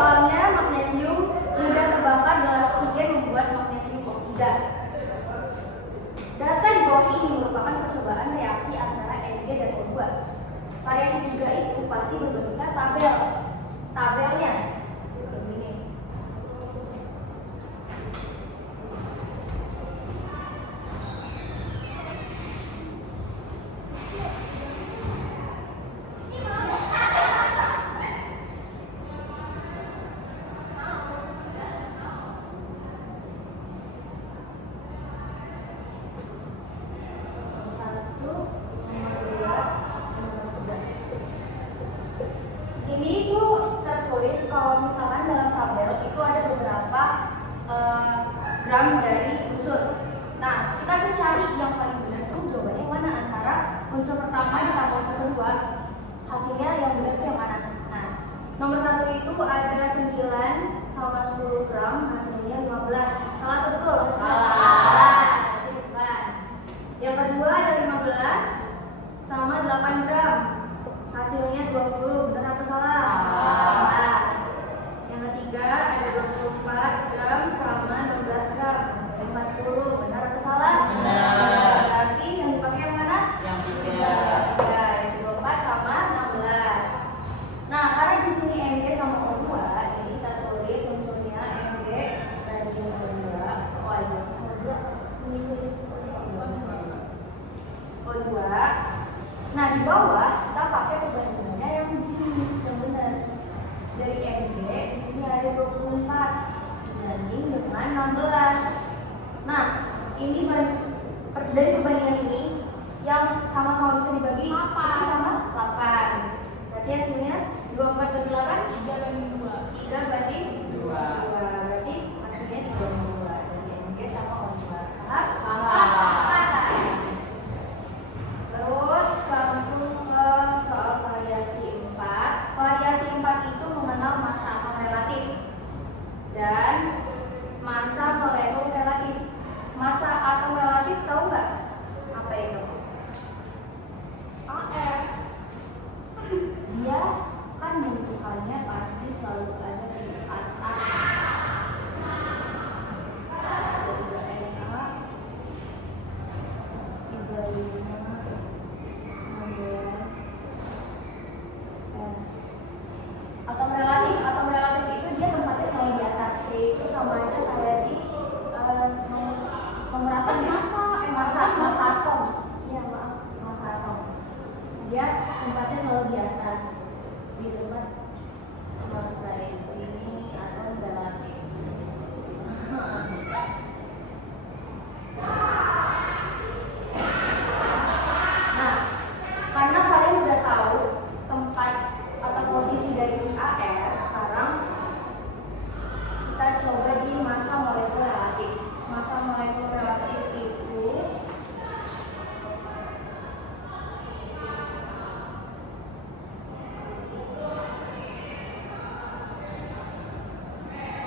soalnya magnesium mudah terbakar dengan oksigen membuat magnesium oksida. Data di bawah ini merupakan percobaan reaksi antara Mg dan O2. Variasi 3 itu pasti berbentuknya tabel. Tabelnya begini. Ini itu tertulis kalau misalkan dalam tabel itu ada beberapa gram dari unsur. Nah, kita tuh cari yang paling benar tuh jawabannya mana antara unsur pertama ditambah unsur kedua, hasilnya yang benar itu yang mana? Nah, nomor 1 itu ada 9 sama 10 gram, hasilnya 15. Salah atau betul? Salah. Yang kedua ada 15 sama 8 gram, hasilnya 20. Benar atau salah? Salah. Yang ketiga ada 24 gram sama 16 gram, hasilnya 40. Benar atau salah? Benar. Berarti yang dipakai yang mana? Yang tiga. Yang 24 sama 16. Nah, karena di sini Mg sama O2, jadi kita tulis unsurnya Mg dan O2. Oh, aja. O2 tulis O2. Nah, di bawah kita pakai perbandingannya yang di sini yang benar. Dari Mg di sini ada 24 dibanding dengan 16. Nah, ini dari perbandingan ini yang sama-sama bisa dibagi itu sama 8. Berarti hasilnya 24 bagi 8 3 banding 2. 3 banding 2. 2. Berarti hasilnya 32 dari Mg sama O2. Paham? Paham. Terus langsung ke soal variasi 4. Variasi 4 itu mengenal massa atom relatif dan massa molekul relatif. Massa atom relatif tahu nggak? Apa itu? AR. Dia kan bentukannya pasti selalu ada di atas. Ada 2 Na, 35, 16, S. Atom relatif itu dia tempatnya selalu di atas. Itu sama aja kayak si nomor atom massa atom. Iya, maaf, massa atom. Dia tempatnya selalu di atas. Di tempat massa ini atom relatif. Nah, karena kalian udah tahu tempat atau posisi dari si AR, sekarang kita coba di massa molekul relatif. Massa molekul relatif itu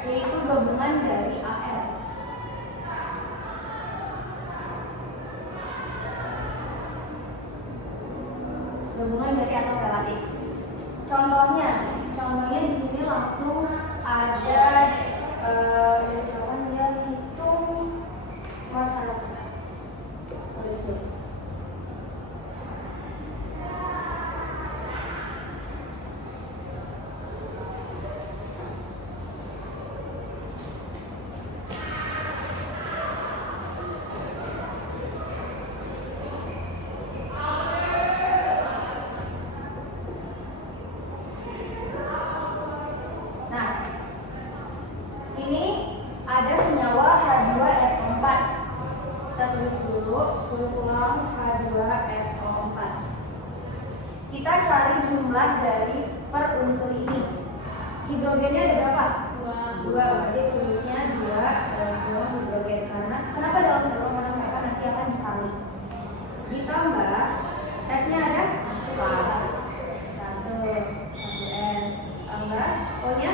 yaitu gabungan dari AR. Gabungan dari atom relatif. Contohnya di sini langsung ada misalkan dia hitung massa. Tulis dulu. Nah, sini ada senyawa H2SO4. Kita tulis ulang H2SO4. Kita cari jumlah dari per unsur ini. Hidrogennya ada berapa? 2. Berarti tulisnya 2 dalam hidrogen. Kenapa dalam volume karena mereka nanti akan dikali. Ditambah S-nya ada 1. 1S tambah O-nya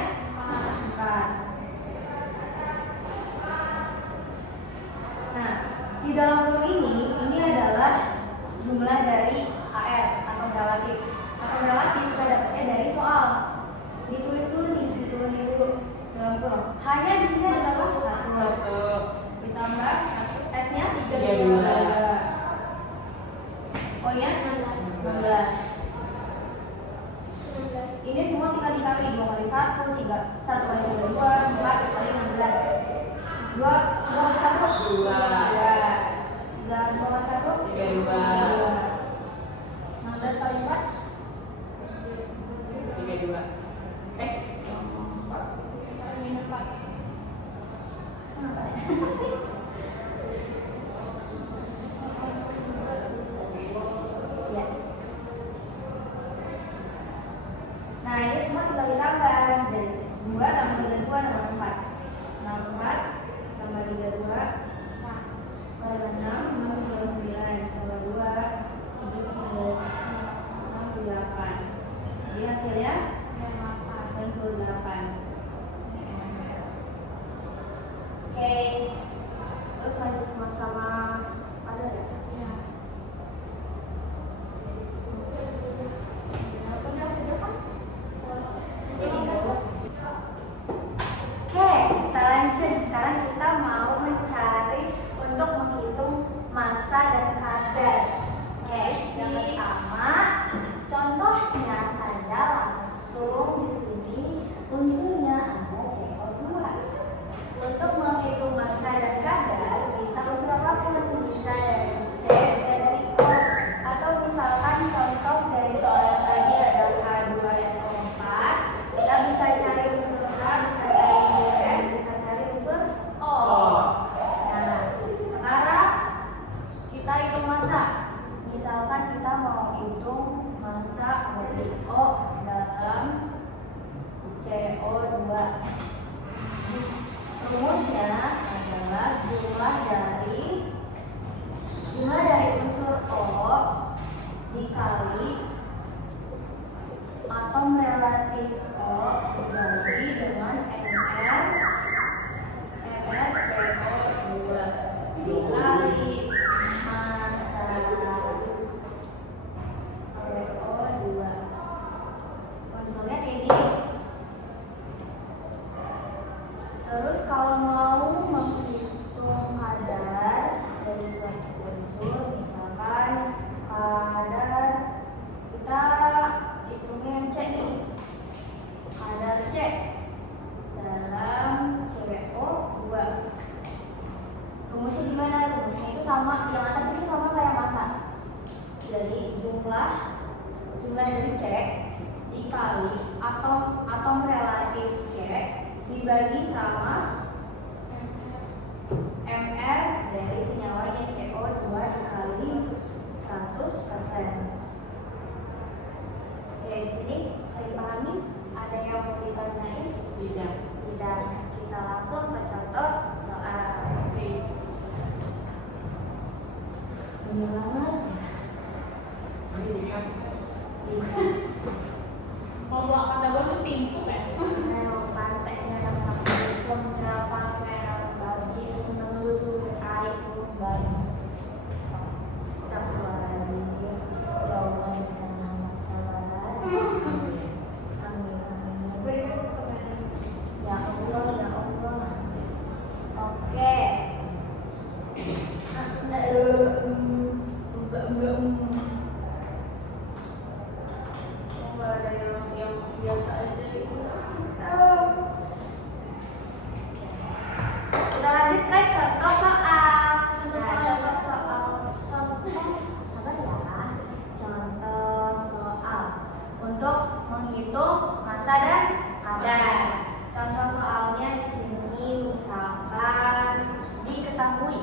4. Nah, di dalam volume ini adalah jumlah dari AR atau relatif. Atau relatif kita dapatnya Hanya di sini ada berapa? 1. 1. Ditambah S-nya 32. Oh ya, 16. Ini semua tinggal dikali 2 kali 1, 1 kali 2, 4 kali 16. 2 kali 1, 2. 3 kali 1, 32. 16 kali 4, 32. 4. Kenapa ya? Ya. Nah ini semua tinggal ditambah dari 2 tambah 32 tambah 4 64 tambah 32 tambah 6 tambah 9 tambah 2 68. Jadi hasilnya 68. Oke, terus lanjut ke masalah ada ya? Oke, kita lanjut. Sekarang kita mau mencari untuk menghitung massa dan kadar. Oke, yang pertama, contohnya saya langsung di sini unsurnya ada CO2. Untuk menghitung massa dan kadar bisa unsur apapun, bisa dari C, bisa dari O, atau misalkan contoh dari soal yang tadi ada H2SO4, kita bisa cari unsur H, bisa cari unsur S, bisa cari unsur O. Nah, sekarang kita hitung massa. Misalkan kita mau hitung massa dari O dalam CO2. Rumusnya adalah jumlah dari unsur O dikali atom relatif O dibagi dengan CO2 dikali massa CO2. Unsurnya kayak gini. Terus kalau mau menghitung kadar dari suatu unsur, misalkan kadar kita hitungnya yang C nih, kadar C dalam CO2. Rumusnya gimana? Rumusnya itu sama, yang atas ini sama kayak massa. Jadi jumlah dari C dikali atom relatif C dibagi sama MR dari senyawanya CO2 dikali 100%. Oke, di sini saya dipahami? Ada yang mau ditanyain? Tidak. Tidak. Kita langsung ke contoh soal. Ini banget. Bisa. Kalau buat kata gue tuh pintu ya. Pantainya sama semua pantai bagi menuju air bagi tak lagi jauhan dengan masalah. Amin. Ya Allah, ya Allah. Oke. Ada yang biasa aja gitu. Kita lanjut ke contoh soal. Sabar ya. Contoh soal untuk menghitung massa dan kadar. Contoh soalnya di sini misalkan diketahui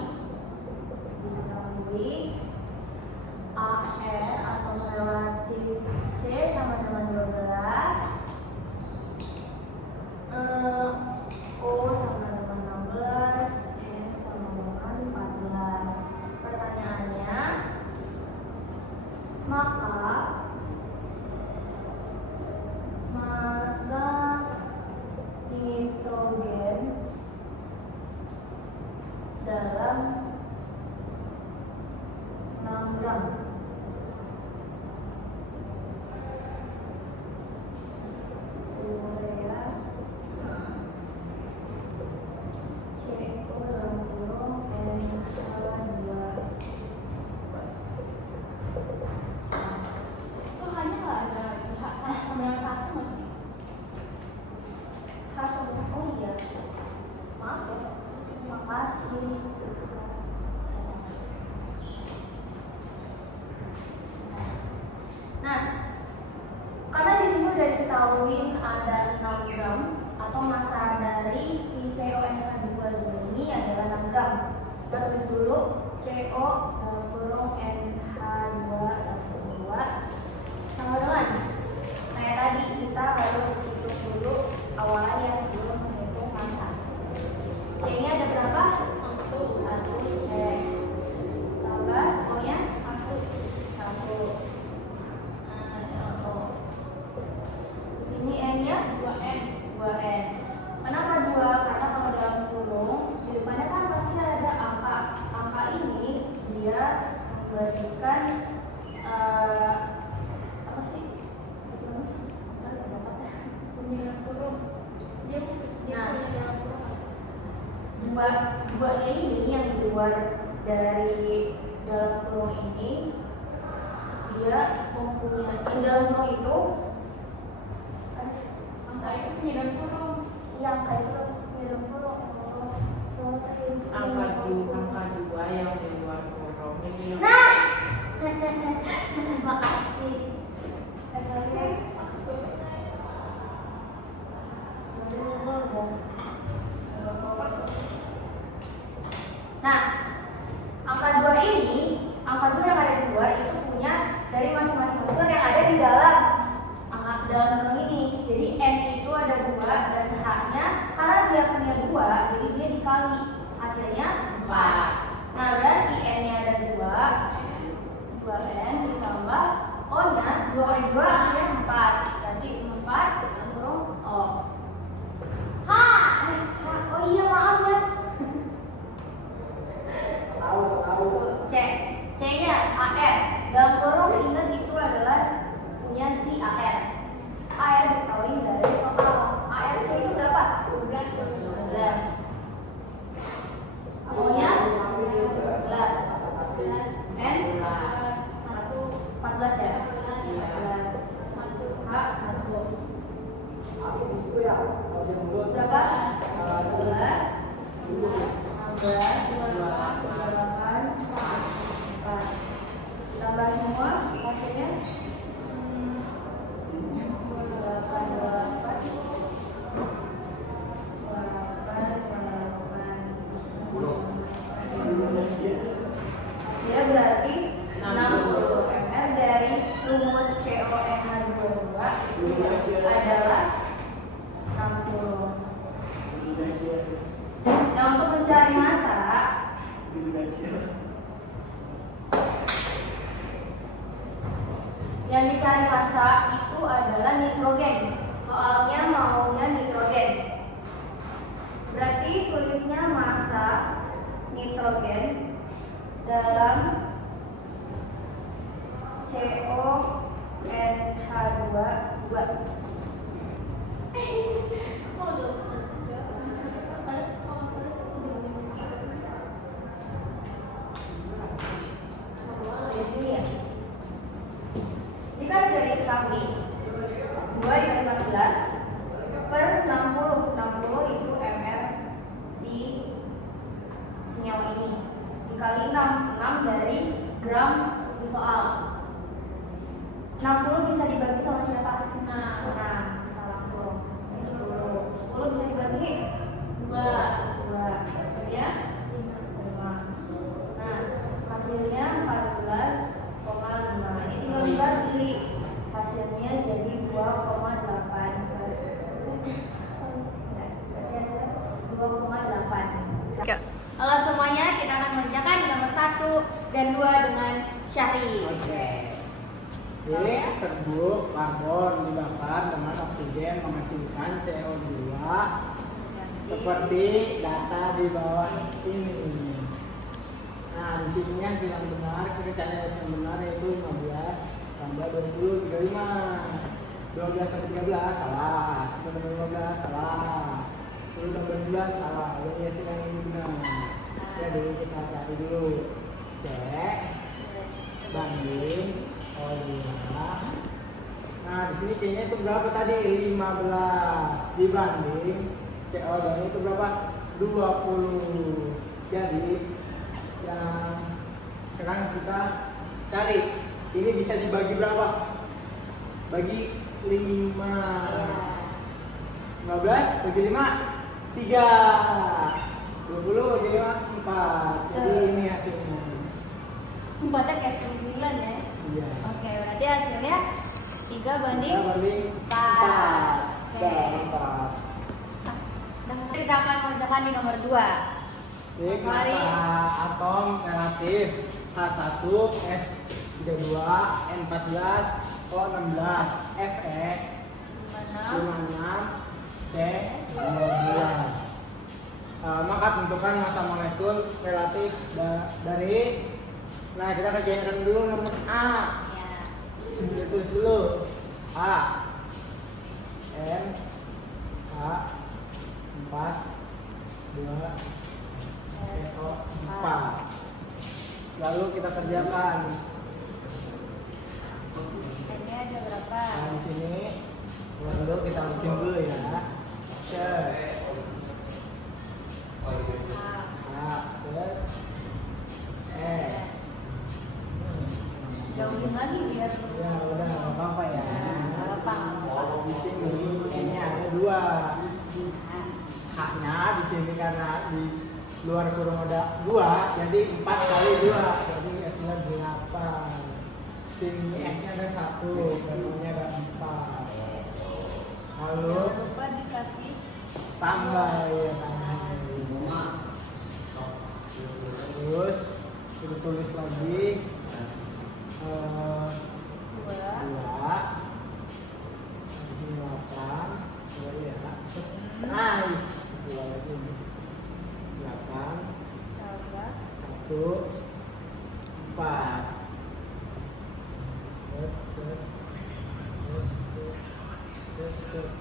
AR atau relatif C sama dengan 12, O sama dengan 16, N sama dengan 14. Pertanyaannya, maka massa Maaf ya. Makasih. Nah, karena di sini udah diketahui ada 6 gram atau massa dari si CONH2 ini adalah 6 gram. Kita tulis dulu CONH2 sama dengan kayak tadi kita harus hitung dulu awalnya sebelum menghitung massa. C-nya ada berapa? 1 C. Tambah O-nya 1. Di sini N-nya 2N. Kenapa 2? Karena kalau dalam kurung di depannya kan pasti ada angka. Angka ini dia memberikan apa sih? Punya kurung. Dia punya dalam kurung. Duanya ini yang di luar dari dalam kurung ini dia mempunyai di dalam kurung itu Angka itu punya dalam kurung. yang kayak itu punya dalam kurung. Angka 2 yang di luar kurung ini yang Nah, makasih. Nah, angka 2 ini, angka 2 yang ada di luar itu punya dari masing-masing unsur yang ada di dalam dalam kurung ini. Jadi N itu ada 2 dan H-nya karena dia punya 2, jadi dia dikali hasilnya 4. Nah, berarti N-nya ada 2N ditambah O-nya 2 kali 2 akhirnya 4. Berarti 4 kurung O. Oh iya maaf ya. Tahu. C-nya AR. Dalam kurung ingat itu adalah punya si AR. AR diketahui dari total. AR C itu berapa? 12. O-nya 11. N 14 ya? 14. H 1. Berapa? 12. 4. Tambah semua hasilnya 8. Ya berarti 60 ml dari rumus CONH2 adalah 60. Nah, untuk mencari massa yang dicari massa itu adalah nitrogen. Soalnya maunya nitrogen. Berarti tulisnya massa nitrogen dalam CONH2. Di sini ya. Jika jadi diketahui 2 dikali 14 per 60. 60 itu ml si senyawa ini dikali 6 dari gram di soal. 60 bisa dibagi sama siapa? Nah, bisa langsung. Ini 10 bisa dibagi 2 ya 5. Nah, hasilnya 14,5. Ini tinggal dibagi, hasilnya jadi 2,8. 2,8. Halo semuanya, kita akan mengerjakan nomor 1 dan 2 dengan Syahri. Jadi serbuk karbon dibakar dengan oksigen menghasilkan CO2 seperti data di bawah ini. Nah, di sini hasil yang benar, kita cari hasil yang benar yaitu 15 tambah 20 35. 12 sampai 13 salah, 10 tambah 15 salah, 10 tambah 12 salah. Jadi hasil yang ini benar. Ya dulu kita cari dulu. Cek banding O2. Nah, di sini C-nya itu berapa tadi? 15 dibanding C CO2 itu berapa? 20. Jadi yang sekarang kita cari ini bisa dibagi berapa? Bagi 5. 15 bagi 5 3. 20 bagi 5 4. Jadi ini hasilnya. Empatnya kayak 9 ya. Iya. Oke, berarti hasilnya 3 banding 3 banding 4. 4. Oke. 4. Dan kita akan mengerjakan di nomor 2. Jadi Mari. massa atom relatif H1 S32 N14 O16 Fe 56 C12. Maka tentukan massa molekul relatif dari. Nah, kita kerjakan dulu nomor A. Ya. Tulis dulu A N A 4 2 SO 4. Lalu kita kerjakan. Ini ada berapa? Nah, di sini dulu kita bikin dulu ya. Set. A set S. Jauhin lagi biar Ya udah nggak apa-apa ya. nggak apa-apa. Di sini N-nya ada 2. Bisa. H-nya di sini karena di luar kurung ada 2, jadi 4 kali 2, jadi S-nya 8. Sini S-nya ada 1, berarti ada 4. Lalu Jangan lupa dikasih tambah ya tambah. Terus kita tulis lagi 2. 2. Di sini 8. 2 ya. Nice. 2 lagi. 8 Tambah 1 4.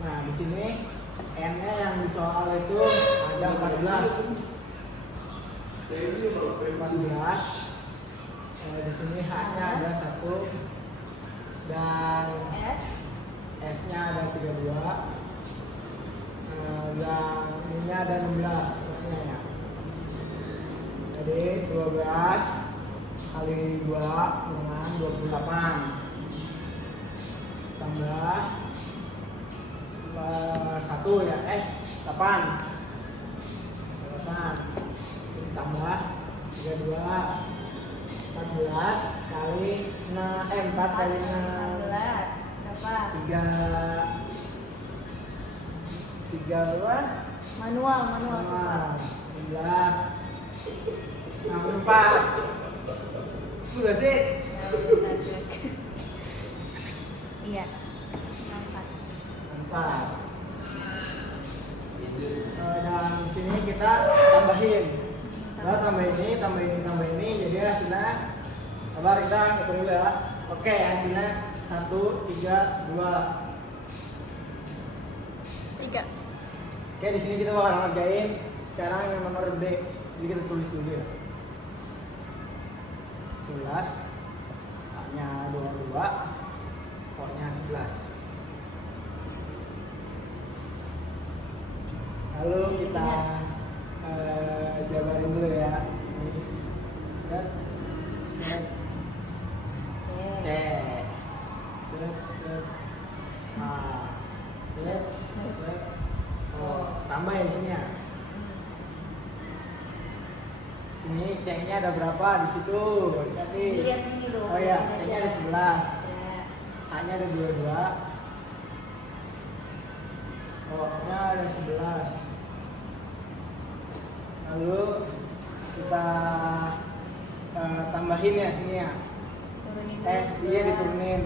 Nah, di sini N-nya yang di soal itu ada 14. 14. Di sini H-nya ada 1 dan S. S-nya ada 32. Dan ini-nya ada 16. Ya. Jadi 12 kali 2 dengan 28 tambah 1 ya 8 tambah 32 14 kali 4 kali 16. Berapa? 3 berapa? Manual. 16 64. Udah sih? Ya, kita cek. Iya. 4. Dan sini kita tambahin. Nah, tambah ini, jadi hasilnya sabar kita hitung dulu ya. Oke, hasilnya 1 3 2. 3. Oke, di sini kita bakal ngerjain sekarang yang nomor B. Jadi kita tulis dulu ya. 11 A-nya 22 O-nya 11. Lalu kita jabarin dulu ya. Set set C set A set O. Tambah ya di sini ya. Ini C-nya ada berapa di situ? Tadi. Lihat ini dong. Oh ya, C-nya ada 11. Ya. A-nya ada 22. O-nya ada 11. Lalu kita tambahin ya sini ya. Turunin dulu. Dia diturunin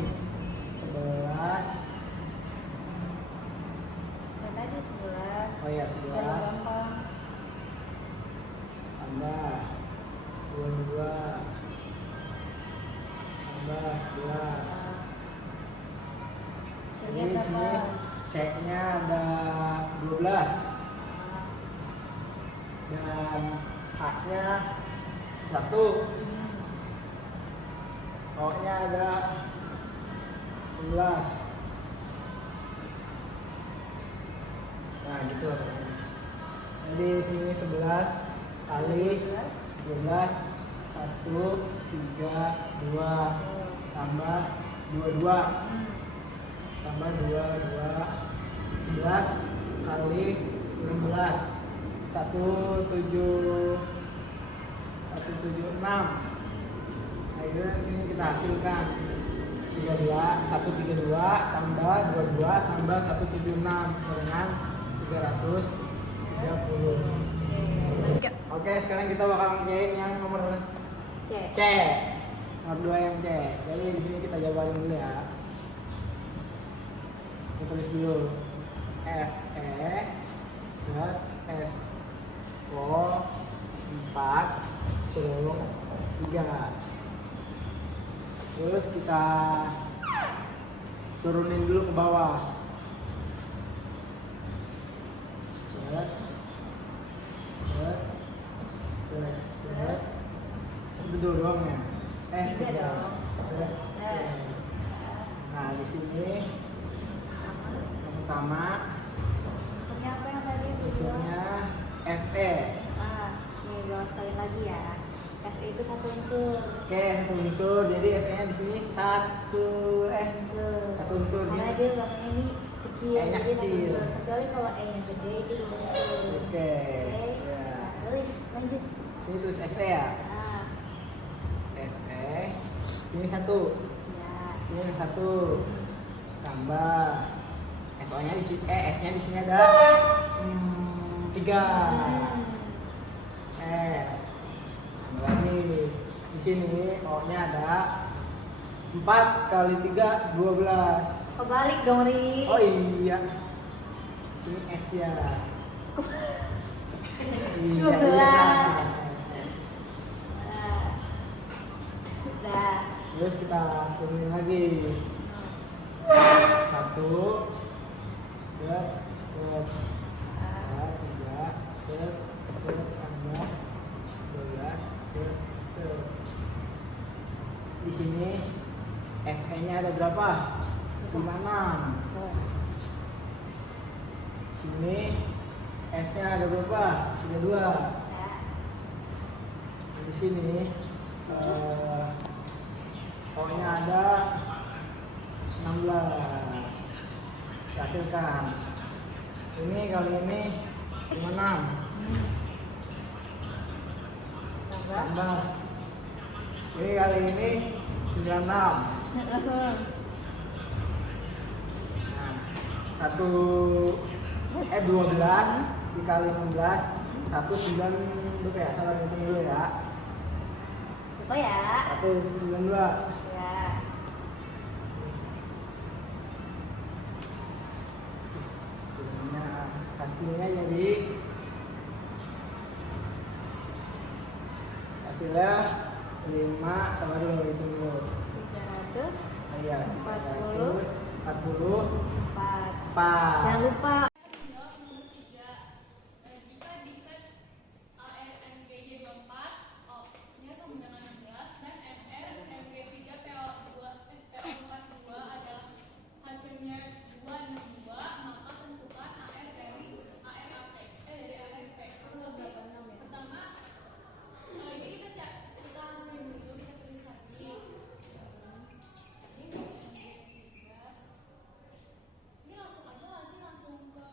11. Ya, tadi 11. Oh ya, Biar 11 gampang. tambah 22 tambah 11. Hasilnya Ini berapa? sini C-nya ada 12 dan H-nya 1. O-nya ada 16. Nah gitu. Jadi sini 11 kali 12 1 3 2 tambah 22 tambah 22 11 kali 16 176. Nah itu di sini kita hasilkan 132 tambah 22 tambah 176 dengan 330. Oke, sekarang kita bakal ngerjain yang nomor C. Nomor 2 yang C. Jadi di sini kita jabarin dulu ya. Kita tulis dulu F E Z S O 4 kurung 3. Terus kita turunin dulu ke bawah. Set. Itu dua doang ya? Tiga dong. Set. Nah di sini yang pertama Unsurnya apa yang tadi? unsurnya Fe. Nih dua sekali lagi ya. Fe itu satu unsur. Oke, satu unsur. Jadi Fe-nya di sini satu unsur. Karena dia belakangnya ini kecil. E-nya jadi satu kecil. unsur. Kecuali kalau E-nya gede itu dua unsur. Oke. Ya. Tulis lanjut. Ini terus Fe ya. Ah, Fe. Ini satu. ya. Ini satu. Tambah SO-nya di sini. S-nya di sini ada 3. S. Tambah lagi di sini O-nya ada 4 kali 3 12. Kebalik dong, Ri. Oh iya. Ini S ya. Iya, 12. salah. Udah. Terus kita turunin lagi. 1 set 3 set tambah 12 set. Di sini Fe-nya ada berapa? 56. Sini S-nya ada berapa? 32. Di sini O-nya ada 16. Hasilkan. Ini kali ini 56. Tambah. Ini kali ini 96. Nah, 12 dikali 16 9 berapa ya? Salah hitung dulu ya. Lupa ya. 192. Ya. Hasilnya jadi hasilnya 5 sama dulu hitung dulu. 300. Iya, 40. 44. Jangan lupa. Ini langsung aja nggak sih langsung ke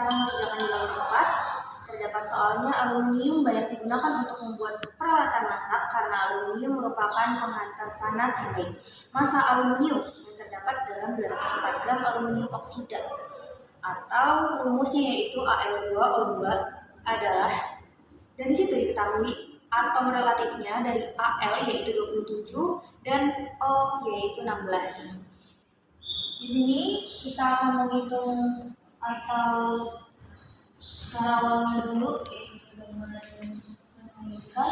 kita mengerjakan di halaman 4. Terdapat soalnya aluminium banyak digunakan untuk membuat peralatan masak karena aluminium merupakan penghantar panas yang baik. Massa aluminium yang terdapat dalam 204 gram aluminium oksida atau rumusnya yaitu Al2O2 adalah, dan disitu diketahui atom relatifnya dari Al yaitu 27 dan O yaitu 16. Di sini kita akan menghitung atau cara awalnya dulu, yaitu dengan menuliskan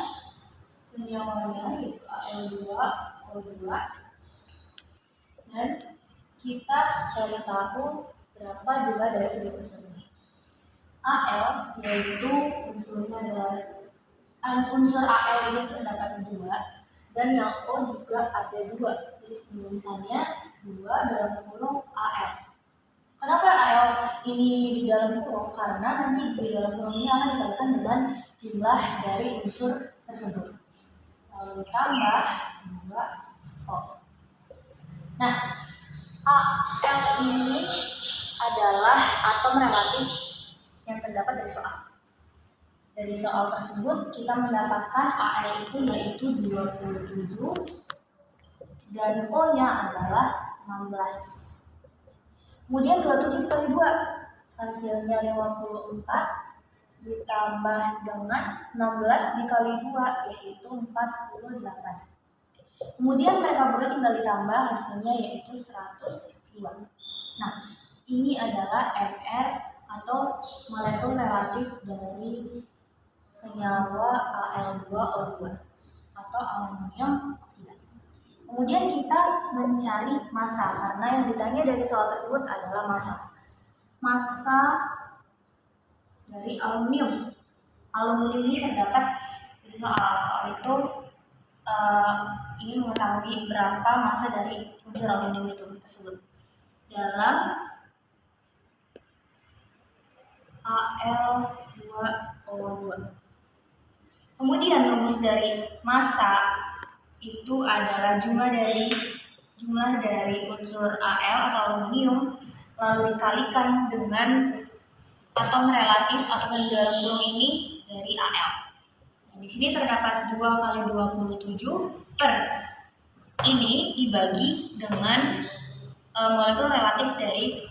senyawanya yaitu Al2O2 dan kita cari tahu berapa jumlah dari kedua unsur ini. Al yaitu unsurnya adalah unsur Al ini terdapat 2 dan yang O juga ada 2. Jadi penulisannya 2 dalam kurung Al. Kenapa Al ini di dalam kurung? Karena nanti di dalam kurung ini akan dikalikan dengan jumlah dari unsur tersebut. Lalu tambah 2 O. Nah, Al ini adalah atom relatif yang terdapat dari soal. Dari soal tersebut kita mendapatkan Al itu yaitu 27 dan O-nya adalah 16. Kemudian 27 dikali 2 hasilnya 54 ditambah dengan 16 dikali 2 yaitu 48. Kemudian mereka berdua tinggal ditambah hasilnya yaitu 102. Nah, ini adalah Mr atau molekul relatif dari senyawa Al2O2 atau aluminium oksida. Kemudian kita mencari massa karena yang ditanya dari soal tersebut adalah massa. Massa dari aluminium. Aluminium ini terdapat di soal itu ingin mengetahui berapa massa dari unsur aluminium itu tersebut dalam Al2O2. Kemudian rumus dari massa itu adalah jumlah dari unsur Al atau aluminium lalu dikalikan dengan atom relatif atau yang dalam kurung ini dari Al. Nah, di sini terdapat 2 kali 27 per ini dibagi dengan molekul relatif dari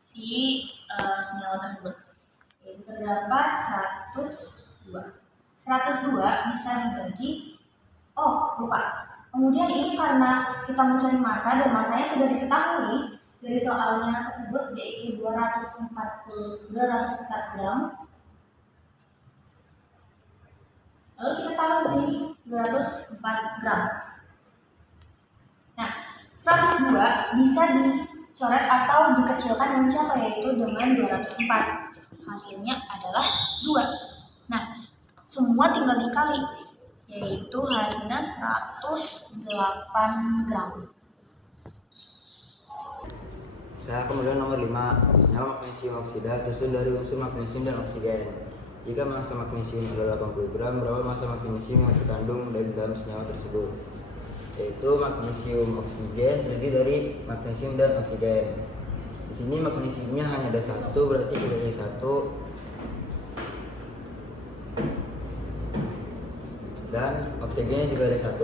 si senyawa tersebut. Yaitu terdapat 102. 102 bisa dibagi, kemudian ini karena kita mencari massa dan massanya sudah diketahui dari soalnya tersebut yaitu 204 gram. Lalu kita taruh di sini 204 gram. Nah, 102 bisa dicoret atau dikecilkan dengan siapa, yaitu dengan 204. Hasilnya adalah 2. Nah, semua tinggal dikali, yaitu hasilnya 108 gram. Saya kemudian nomor 5, senyawa magnesium oksida tersusun dari unsur magnesium dan oksigen. Jika massa magnesium adalah 80 gram, berapa massa magnesium yang terkandung dari dalam senyawa tersebut? Yaitu magnesium oksigen terdiri dari magnesium dan oksigen. Di sini magnesiumnya hanya ada 1, berarti kita pilih 1. Dan oksigennya juga ada 1.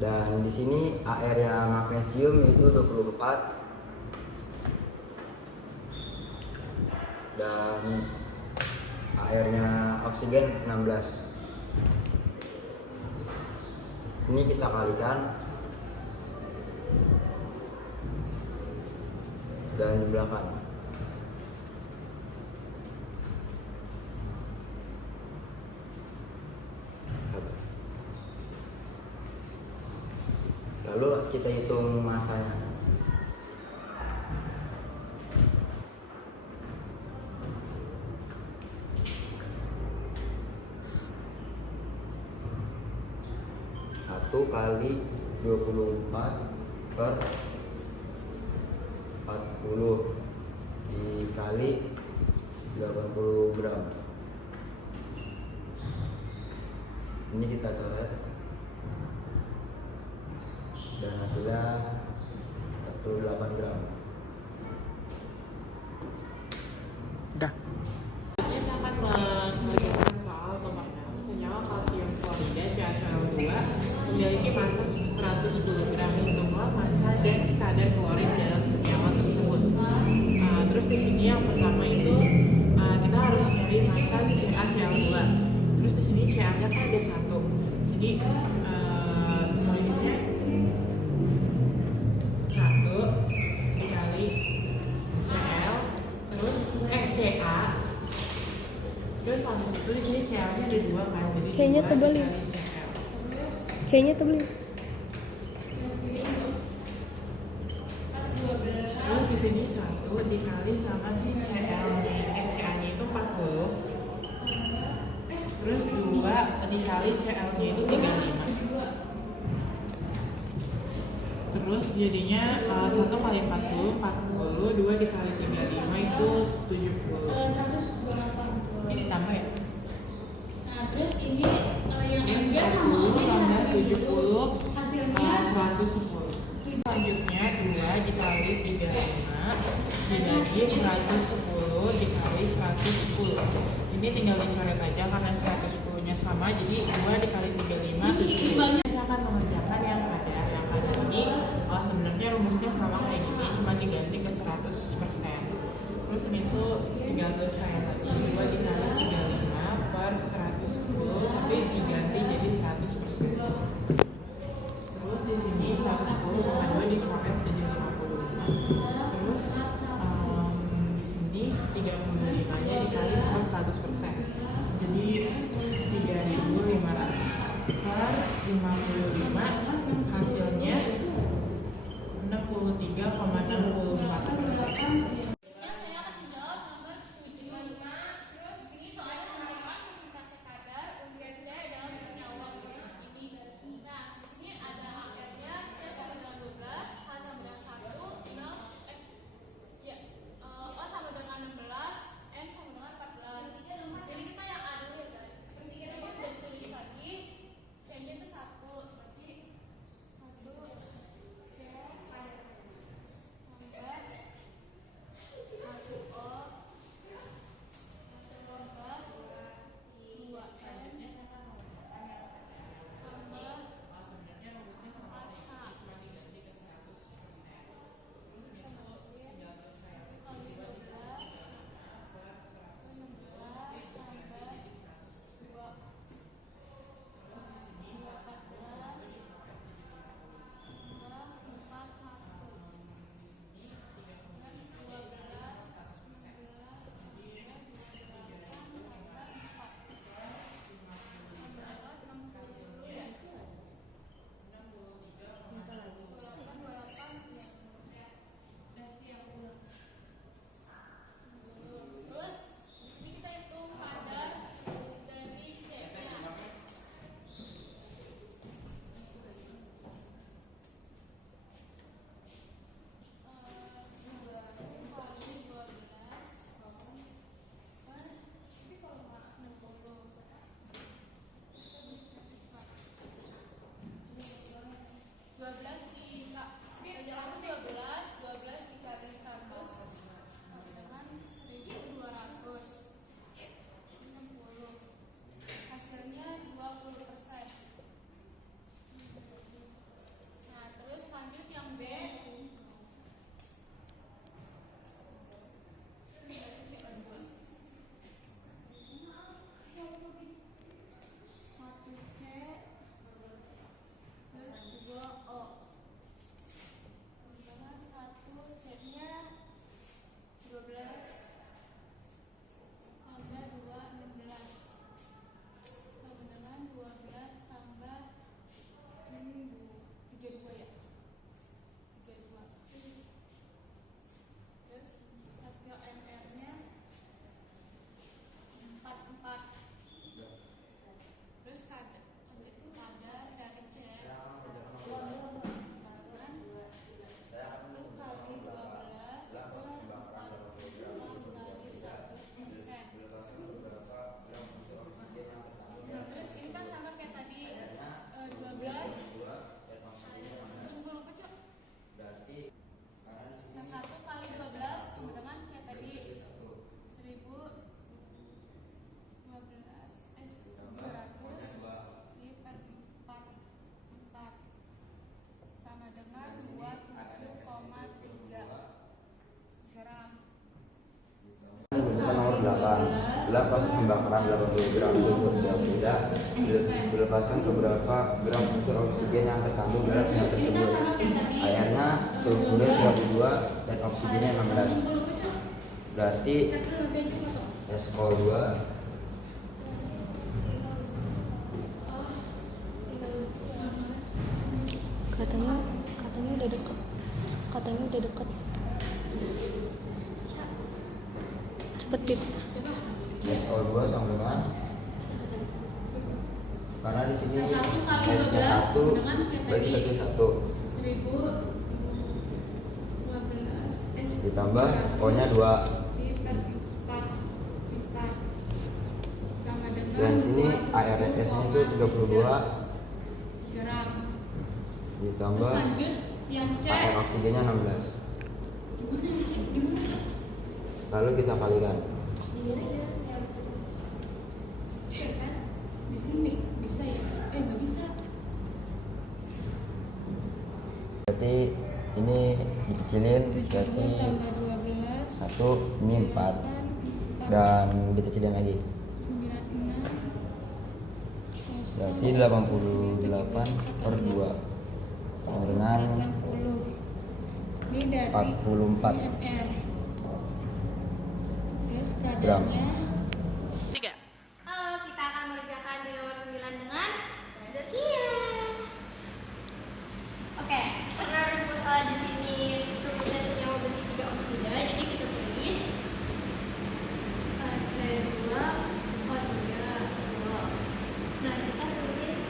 Dan di sini AR-nya magnesium itu 24 dan AR-nya oksigen 16. Ini kita kalikan dan jumlahkan. Lalu kita hitung massanya. Satu kali 24 per 40 dikali 80 gram. Ini kita coret dan hasilnya 48 gram. habis itu di sini Cl-nya ada 2 kan. Jadi C-nya 2 tebelin. dikali Cl. Terus C-nya tebelin. Terus di sini 1 dikali sama si Cl-nya. Cl-nya itu 40. Terus 2 dikali Cl-nya itu 35. Terus jadinya 1 kali 40, 2 dikali 35 itu 70. 180. Ini tambah ya? Nah, terus ini yang Ini F sama 40 ini tambah hasilnya. 70, Hasilnya 110. Selanjutnya 2 dikali 35 dibagi 110 dikali 110. Ini tinggal dicoret aja karena 110-nya sama, jadi 2 dikali 35 70. Saya akan mengerjakan yang kadar. Yang kadar ini sebenarnya rumusnya sama kayak gini, cuma diganti ke 100%. Terus ini tuh tinggal terus kayak tadi, 2 dikali 35 per 110 tapi diganti jadi 100%. Terus di sini 110 sama 2 dicoret jadi 55. Terus di sini 35-nya dikali sama 100%. Jadi 3.500 per 55 hasilnya 63,64%. Setelah proses pembakaran 80 gram sulfur dioksida dilepaskan ke beberapa gram unsur oksigen yang terkandung dalam senyawa tersebut. Airnya sulfurnya 32 dan oksigennya 16. Berarti SO2 Katanya udah deket. Cepet Pip. SO2 sama dengan karena di sini Satu kali S-nya 12 1 dengan kayak berarti tadi. satu 1015 ditambah O-nya 2 per 4 sama dengan dan sini ARS-nya itu 32 gram. ditambah Terus lanjut yang C. AR oksigennya 16. Gimana C? Gimana C? Lalu kita kalikan. Ini aja yang C kan? Di sini bisa ya? Nggak bisa. Berarti ini dikecilin 72 berarti tambah 12 1 ini 4 dan dikecilin lagi 96 berarti 88 per 2 sama dengan 80. Ini dari 44 IMR. Terus gram. kadarnya Halo, kita akan mengerjakan di nomor 9 dengan Zosia. Oke, karena di sini rumusnya senyawa besi 3 oksida, jadi kita tulis Fe2O3. Nah, kita tulis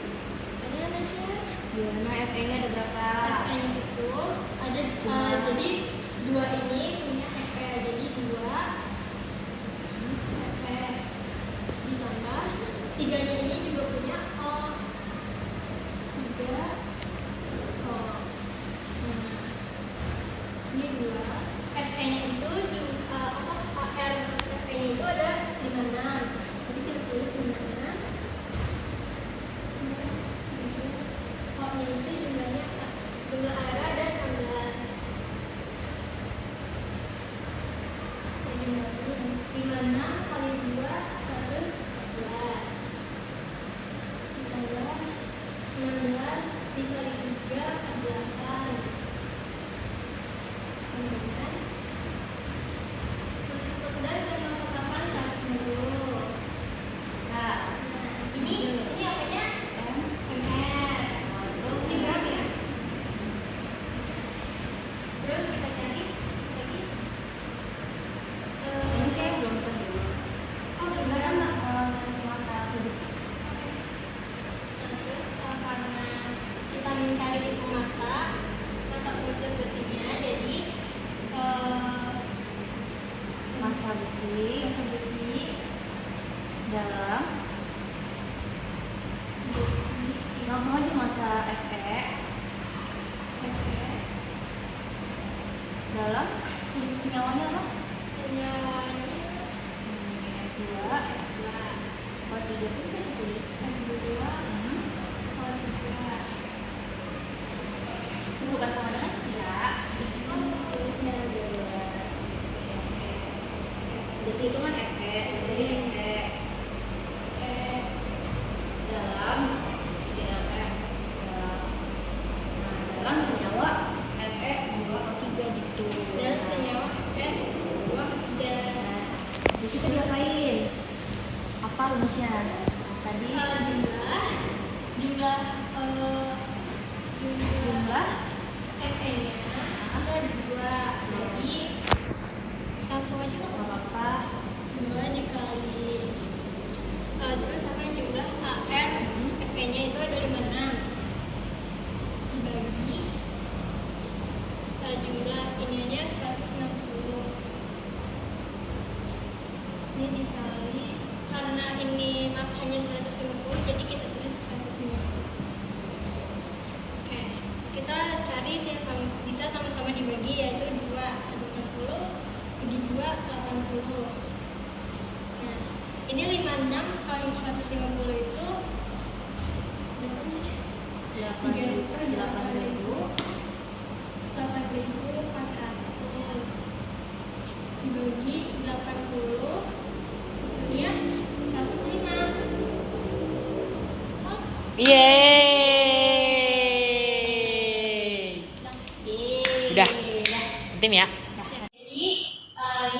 ada Nasya. gimana FE-nya ada berapa? Fe-nya itu ada jadi 2 ini punya Fe, jadi 2 Fe ditambah 3-nya ini juga punya O. 3 O. Nah, ini 2. Fe-nya itu AR Fe-nya itu ada 56. Jadi kita tulis 56. O-nya itu jumlah air ada 16. Jadi 56 kali 2 111. Ditambah 16 dikali 3 8. Kemudian 100 dan 58 160. Nah, ini apanya? MR. Ini gram ya? Terus kita cari lagi. Ini kayak belum pernah. Oh, garam masalah sebersih. Terus karena kita mencari di pemasak unsur bersihnya, jadi Massa besi dalam langsung aja massa Fe dalam senyawanya apa? senyawanya F2 F2, O3 itu bisa ditulis F2, O3. itu bukan sama dengan kira itu kan tulisnya besi itu kan Fe jadi Fe dalam dalam F dalam senyawa Fe 2O3 gitu Dan senyawa F2, O3. di situ diapain apa rumusnya tadi Jumlah jumlah Fe-nya ada 2. Jadi langsung aja nggak apa-apa. 2 dikali terus apa jumlah AR Fe-nya itu ada 56 dibagi jumlah ininya 160. Ini dikali karena ini maksanya 150, jadi kita tulis 150. Oke, kita cari yang bisa sama-sama dibagi, yaitu 2 160 bagi 2 80. Nah, ini 56 kali 150 itu berapa nih? 8.400 dibagi 80 hasilnya 105. Yeay. Udah. Penting ya. Jadi ini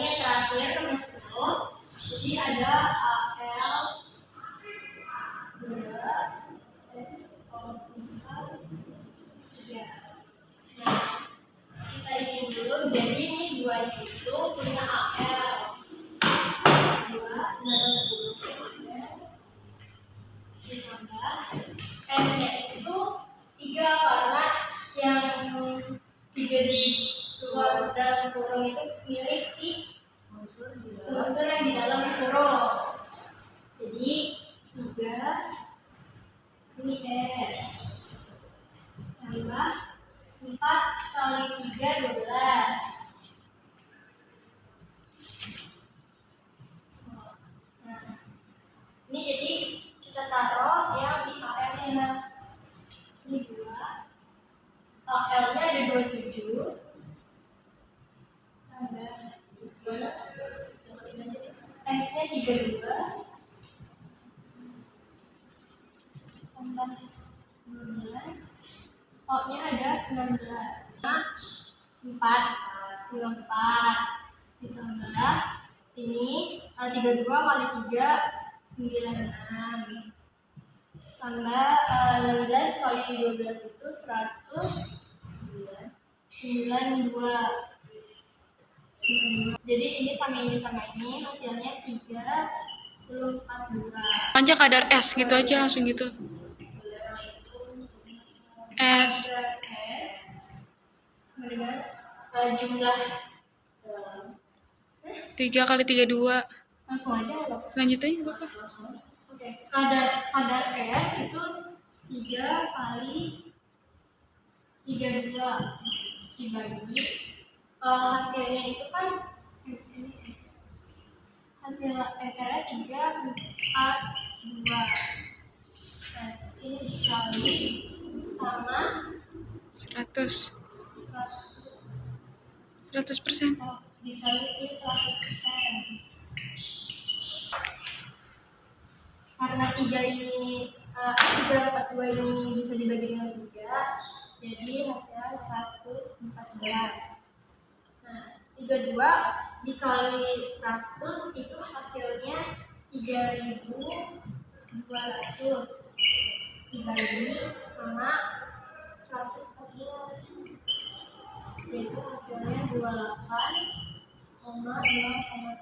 yang terakhir nomor 10. Jadi ada AL 2 SO4 3. Jadi ini duanya itu punya AL. 2 ditambah S-nya itu 3 karena yang 3 di luar dalam kurung itu milik si unsur yang di dalam kurung. Jadi 3 ini S tambah 4 kali 3 12. Nah, ini jadi kita taruh yang di AL-nya. Ini 2. AL-nya ada 27. Tambah 2. S-nya 32. Tambah 12. O-nya ada 16. Nah, 4 ditambah ini 32 kali 3 96 tambah 16 kali 12 itu 192. Jadi ini sama ini hasilnya 342. Aja kadar S gitu aja langsung gitu. S. Kemudian jumlah 3 kali 32. langsung aja ya, Pak? Lanjut aja Bapak. Oke, kadar S itu 3 kali 32 dibagi hasilnya itu kan hasil akarnya 3 4 2. Nah, terus ini dikali sama 100%. dikali ini 100%. Karena 3 ini 3 4 2 ini bisa dibagi dengan 3, jadi hasilnya 114. Nah, 32 dikali 100 itu hasilnya 3.200 dibagi sama 114, yaitu hasilnya 28,6.